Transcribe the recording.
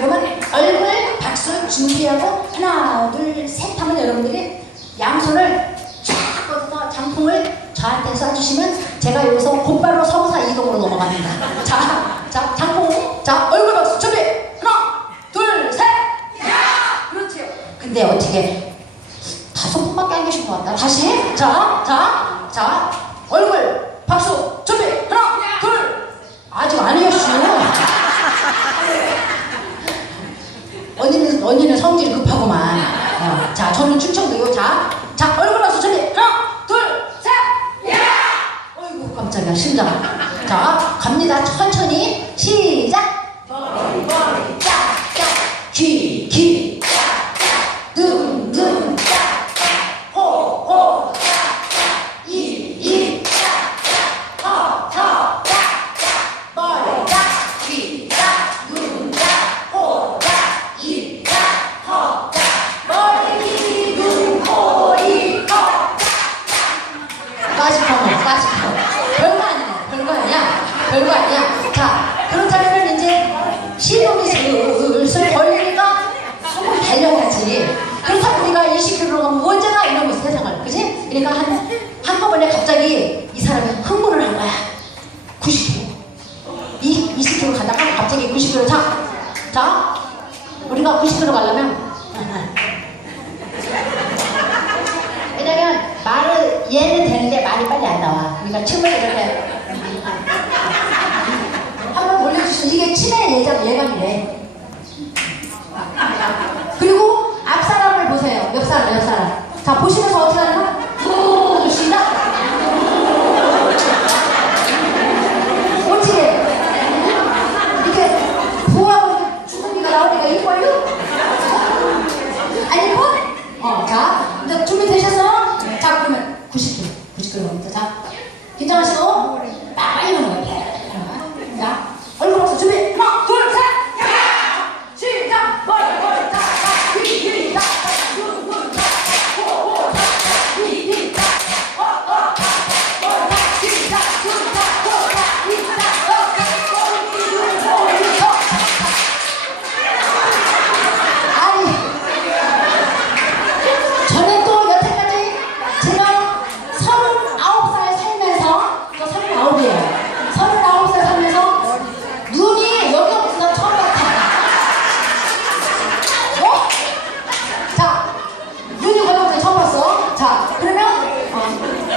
그러면 얼굴 박수 준비하고 하나 둘 셋 하면 여러분들이 양손을 쫙 뻗어서 장풍을 저한테 쏴주시면 제가 여기서 곧바로 서구사 이동으로 넘어갑니다. 자, 자 장풍, 자 얼굴 박수 준비 하나 둘 셋. 그렇지요. 근데 어떻게 다섯 분밖에 안 계신 것 같다. 다시 자, 자, 자 얼굴 박수 준비 하나 둘 아직 안 해요 언니는 언니는 성질이 급하구만. 어, 자 저는 충청도요. 자, 자 얼굴 박수 준비 하나 둘 셋. 어이구 깜짝이야 심장. 자 갑니다 천천히 시작. 머리 머리 짝짝 귀귀 짝짝 눈눈 짝짝 호호 짝짝 입입 짝짝 허허 짝짝 머리 짝 귀 짝, 눈 짝, 코 짝, 입 짝, 허 짝, 머리 귀, 눈, 코, 입, 허 짝. 까짓거네 까짓거 별거 아니야 별거 아니야 별거 아니야 자 그렇다면 이제 시동이 슬슬 걸리니까 소금 달려가지 그렇다고 우리가 20km로 가면 언제나 이러고 세상을 그지? 그러니까 한, 한꺼번에 갑자기 이 사람이 흥분을 한 거야 90km 이 20km 가다가 갑자기 90km 자, 자 우리가 90km 가려면 왜냐면 말을 얘는 되는데 말이 빨리 안 나와. 그러니까 춤을 이렇게 한번 올려주시면 이게 치매 예장 예감이래. 그리고 앞 사람을 보세요. 옆 사람, 옆 사람. 자 보시는